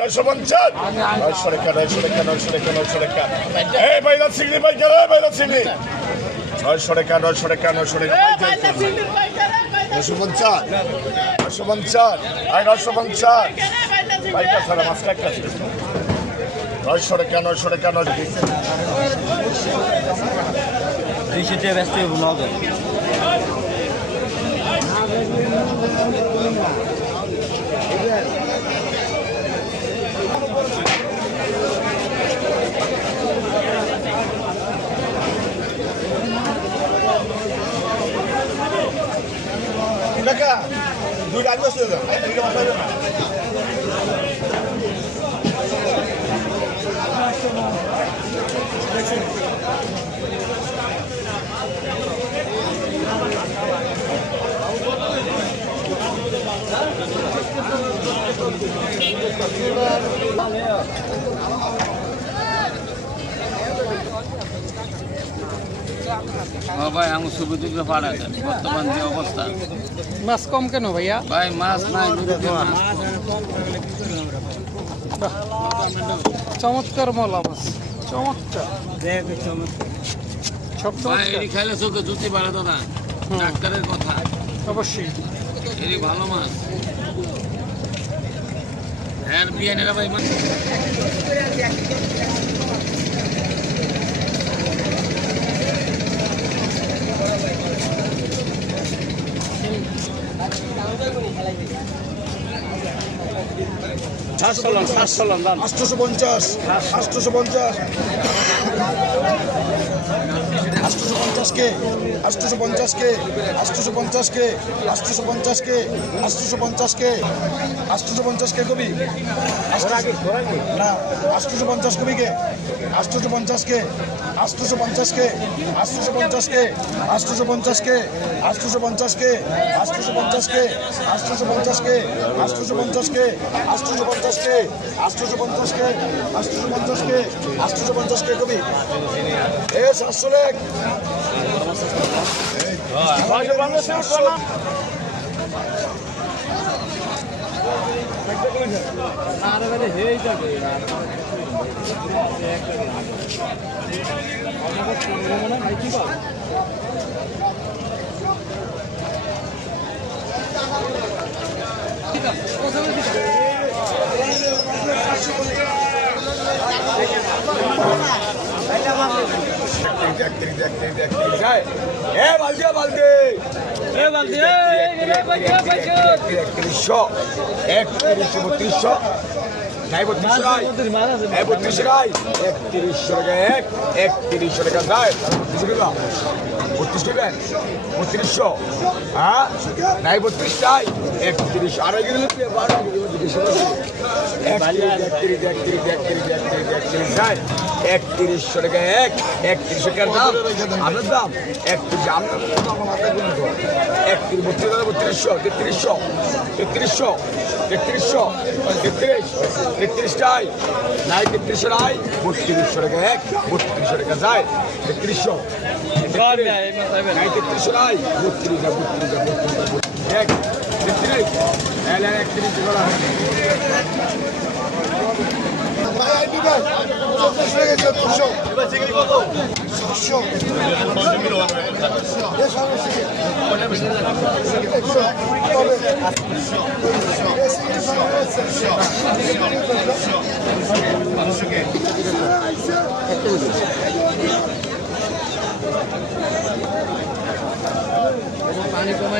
নয়শো পঞ্চাশ। নয়শো রেখা নয়শো রেখা নয়শো রেখা নয়শো রেখা। এই বাইরা চিংড়ি পাইকার এই বাইরা চিংড়ি। নয়শো রেখা নয়শো রেখা নয়শো রেখা নয়শো পঞ্চাশ নয়শো পঞ্চাশ আই নয়শো পঞ্চাশ। বাইকা ছাড়া মাছটা একটা নয়শো রেখা নয়শো রেখা নয়শো দুইশো ব্যস্ত লেখা দুইটা আগে বসে দুইটা বসা যাবে Thank you. না ভাই ছবি তুলতে পারে বর্তমান যে অবস্থা মাছ কম কেন ভাইয়া ভাই মাছ নাই মাছ চমৎকার মলা মাছ চমৎকার ভাই এটি খাইলে চোখে জুতি বাড়াতো না ডাক্তারের কথা অবশ্যই এটি ভালো মাছ হ্যাঁ বিয়ানেরা ভাই মানে আটশো পঞ্চাশ আটশো পঞ্চাশ আটশোশো পঞ্চাশ কে আটশোশো পঞ্চাশ কে আটশোশো পঞ্চাশ কে আটশোশো পঞ্চাশ কে আটশোশো পঞ্চাশ কে আটশোশো পঞ্চাশ কে কবি না আটশোশো পঞ্চাশ কবি কে আটশোশো পঞ্চাশ কে আটশোশো পঞ্চাশ কে আটশোশো পঞ্চাশ কে আটশোশো পঞ্চাশ কে আটশোশো পঞ্চাশ কে আটশোশো পঞ্চাশ কে আটশোশো পঞ্চাশ কে আটশোশো পঞ্চাশ কে আটশোশো পঞ্চাশ কে একটা দেখতেরি দেখতেরি দেখতেরি যায় এ বালতি বালতি এ বালতি একত্রিশশো একত্রিশশো বত্রিশশো নাই বত্রিশশো রায় এই বত্রিশশো রায় একত্রিশশো টাকা এক একত্রিশশো টাকা দেয় বত্রিশ দেবেন বত্রিশশো হ্যাঁ নাই বত্রিশ রায় একত্রিশশো একত্রিশশো টাকা এক একত্রিশ টাকার দাম আপনার দাম একত্রিশ আপনার একত্রিশ বত্রিশ বত্রিশশো তেত্রিশশো তেত্রিশশো তেত্রিশশো তেত্রিশ তেত্রিশটাই নাই তেত্রিশশো নাই বত্রিশশো টাকা এক বত্রিশশো টাকা যায় তেত্রিশশো নাই তেত্রিশশো নাই বত্রিশ বত্রিশ এক পানি কমে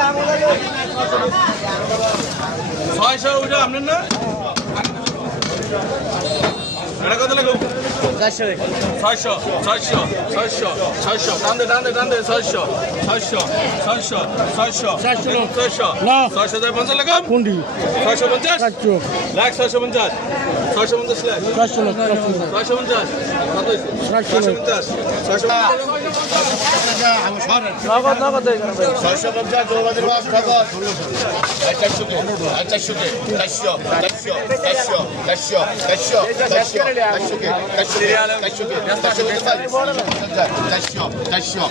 ছয়শো উঠে আপনার না? এটা কত লাগো ছয়শো। ছয়শো ছয়শো ছয়শো ডান্দে ডান্দে ডান্দে ছয়শো ছয়শো ছয়শো ছয়শো। ছয়শো ছয়শো। ছয়শো পঞ্চাশ লাগাম ছয়শো পঞ্চাশ? লাখ ছয়শো পঞ্চাশ। ছয়শো পঞ্চাশ লাখ। ছয়শো পঞ্চাশ। ছয়শো পঞ্চাশ। ছয়শো ছয়শো পঞ্চাশ চারশো চারশো চারশো চারশো চারশো চারশো চারশো চারশো চারশো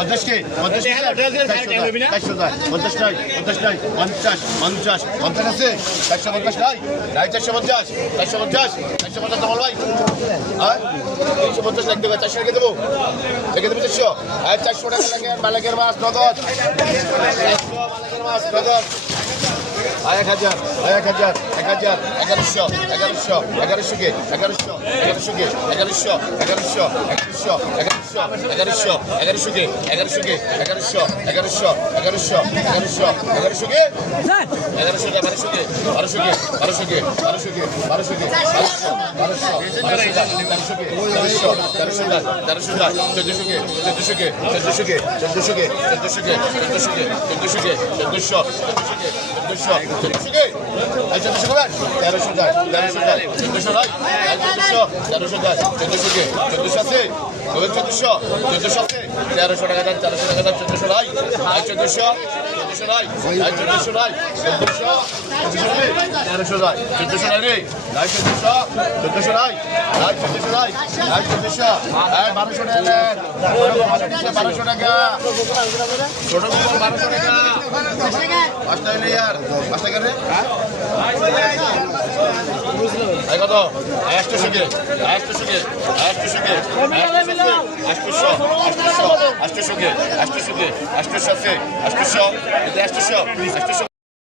চারশো কে চারশো কে চারশো কে চারশো চারশো পঞ্চাশ চারশো দায় পঞ্চাশ কে পঞ্চাশ কে পঞ্চাশ পঞ্চাশ পঞ্চাশ আছে? চারশো পঞ্চাশ নাই নাই চারশো পঞ্চাশ চারশো পঞ্চাশ চারশো পঞ্চাশ তোমার ভাই হ্যাঁ? তিনশো পঞ্চাশ লাগতে চারশো রেখে দেবো। রেখে দেবো চারশো? আর চারশো টাকা লাগে বালাকের মাছ নগদ। চারশো বালাকের মাছ নগদ। এক হাজার এক হাজার এক হাজার এগারোশো এগারোশো এগারোশো কে এগারোশো এগারোশো কে এগারোশো এগারোশো এগারোশো এগারোশো। এগারোশো এগারোশো কে এগারোশো কে, এগারোশো এগারোশো এগারোশো এগারোশো এগারোশো কে? এগারোশো কে, বারোশো কে বারোশো কে বারোশো কে বারোশো কে বারোশো কে, বারোশো বারোশো কে, তেরোশো তেরোশো তেরোশো চোদ্দশো কে চোদ্দশো কে চোদ্দশো কে চোদ্দশো কে চোদ্দশো কে চোদ্দশো কে চোদ্দশো কে, চোদ্দশো চোদ্দশো কে চোদ্দশো চোদ্দশো কে এই চোদ্দশো করেন তেরোশো যায় তেরোশো যায়। চোদ্দশো নয় তেরোশো যায়। চোদ্দশো কে? চোদ্দশো আছে? চোদ্দশো চোদ্দশো আছে? তেরোশো টাকা দেন, তেরোশো টাকা দেন, চোদ্দশো নয় চোদ্দশো। চোদ্দশো নয় এই চোদ্দশো নয় চোদ্দশো চোদ্দশো নেই। তেরোশো নয় চোদ্দশো নয় রে। নাই চোদ্দশো চোদ্দশো নাই। নাই চোদ্দশো এই বারোশো টাকা বারোশো টাকা। ছোট বারোশো টাকা। পাঁচ টাকা। রে। এই কত? আটশোশো কে আটশোশো কে আটশোশো কে আটশোশো আটশোশো আটশোশো কে আটশোশো কে